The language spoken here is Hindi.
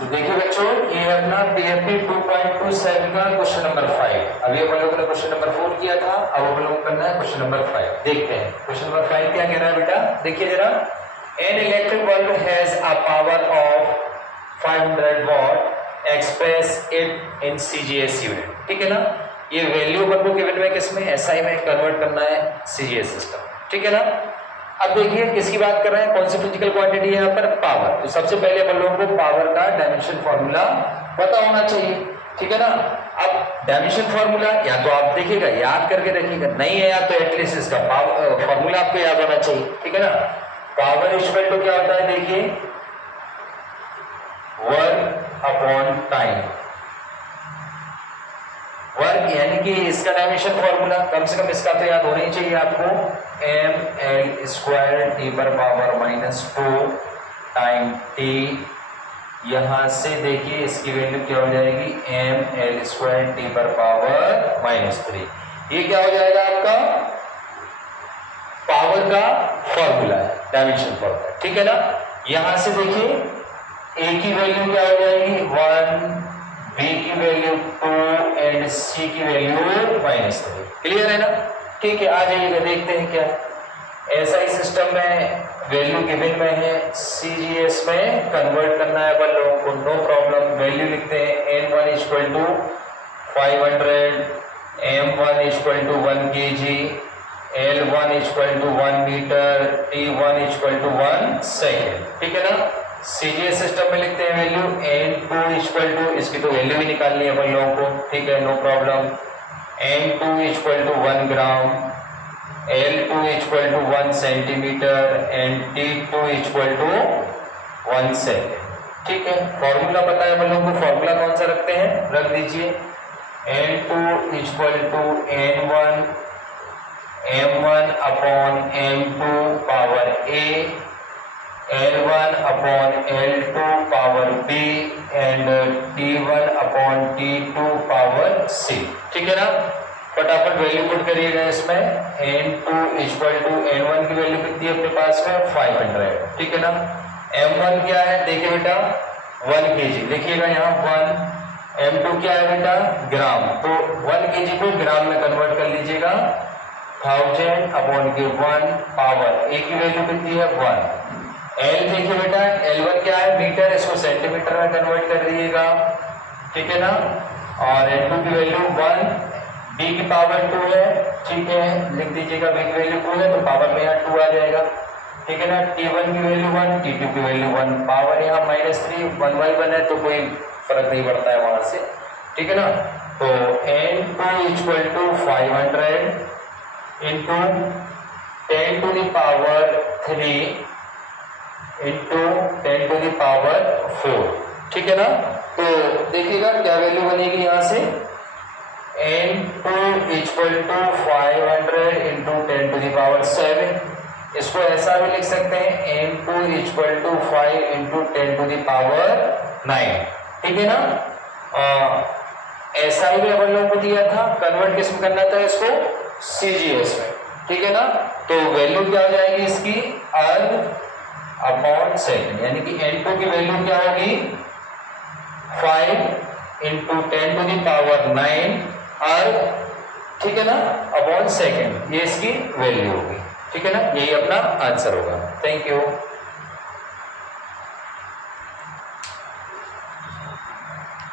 तो देखिए बच्चों, ये है अपना पीएफपी 2.27 का क्वेश्चन नंबर 5। अभी अपन लोगों ने क्वेश्चन नंबर 4 किया था, अब अपन लोगों को करना है क्वेश्चन नंबर 5। देखते हैं क्वेश्चन नंबर 5 क्या कह रहा है बेटा। देखिए जरा, an electric bulb has a power of 500 what, express it in CGS unit. ठीक है ना, ये वैल्यू अपन को गिवन में किसमें, एसआई में कन्वर्ट करना है सीजीएस सिस्टम। ठीक है ना। अब देखिए किसकी बात कर रहे हैं, कौन सी फिजिकल क्वांटिटी है यहाँ पर, पावर। तो सबसे पहले अपन लोगों को पावर का डायमेंशन फॉर्मूला पता होना चाहिए। ठीक है ना। अब डायमेंशन फॉर्मूला या तो आप देखिएगा, याद करके रखिएगा, नहीं है या तो एटलीस्ट इसका फॉर्मूला आपको याद होना चाहिए। ठीक है ना। पावर इक्वल टू क्या होता है, देखिए वर्क अपॉन टाइम। वर्क यानी कि इसका डायमेंशन फॉर्मूला कम से कम इसका तो याद होना ही चाहिए आपको, एम एल स्क्वायर टी पर पावर -2 टाइम टी। यहां से देखिए इसकी वैल्यू क्या हो जाएगी, एम एल स्क्वायर टी पर पावर -3। ये क्या हो जाएगा आपका पावर का फॉर्मूला है, डायमेंशन फॉर्मूला। ठीक है ना। यहां से देखिए ए की वैल्यू क्या हो जाएगी 1, बी की वैल्यू 2 एंड सी की वैल्यू -3। क्लियर है ना। ठीक है, आ जाइएगा, देखते हैं क्या एसआई सिस्टम में वैल्यू गिवन में है, सीजीएस में कन्वर्ट करना है अपन लोगों को, नो प्रॉब्लम। वैल्यू लिखते हैं n1 equal to 500, m1 equal to 1 kg, L1 equal to 1 metre, T1 equal to 1 second. ठीक है ना। सीजीएस सिस्टम में लिखते हैं वैल्यू n2 इक्वल टू, इसकी तो वैल्यू भी निकालनी है अपन लोगों को। ठीक है, no problem. n2 equal to 1 gram, L2 equal to 1 centimetre and T2 equal to 1 second. ठीक है, फॉर्मूला पता है अपन लोगों को, फॉर्मूला कौन सा रखते हैं, रख दीजिए n2 equal to n1 m1 upon m2 power a, L1 upon L2 power b and T1 upon T2 power c। ठीक है ना। फटाफट वैल्यू पुट करिएगा इसमें, n2 इक्वल टू n1 की वैल्यू कितनी है अपने पास में 500। ठीक है ना। m1 क्या है देखिए बेटा 1 kg, लिखिएगा यहाँ 1। m2 क्या है बेटा ग्राम, तो 1 kg को ग्राम में कन्वर्ट कर लीजिएगा, 1000 अपॉन के 1 पावर a की वैल्यू कितनी है 1। L देखिए बेटा L1 क्या है मीटर, इसको सेंटीमीटर में कन्वर्ट कर दीजिएगा। ठीक है ना। और L2 की वैल्यू 1, b की पावर 2 है। ठीक है, लिख दीजिएगा b की वैल्यू 2 है तो पावर में यहाँ 2 आ जाएगा। ठीक है ना। T1 की वैल्यू 1, T2 की वैल्यू 1, पावर यहाँ -3, 1/1 है तो कोई फर्क नहीं पड़ता है वहां से। ठीक है ना। तो n2 equal to 500 into 10 to the power 3 into 10 to the power 4। ठीक है ना। तो देखिएगा क्या वैल्यू बनेगी यहाँ से, n2 equal to 500 into 10 to the power 7। इसको ऐसा भी लिख सकते हैं n2 equal to 5 into 10 to the power 9। ठीक है ना। ऐसा ही अपन लोगों को दिया था, कन्वर्ट किस में करना था इसको, सीजीएस में। ठीक है ना। तो वैल्यू क्या हो जाएगी इसकी, अर्ग अपॉन सेकेंड, यानी कि n2 की वैल्यू क्या होगी 5 इंटू 10 टू द पावर 9 अर्ग। ठीक है ना, अपॉन सेकेंड, ये इसकी वैल्यू होगी। ठीक है ना, यही अपना आंसर होगा। Thank you.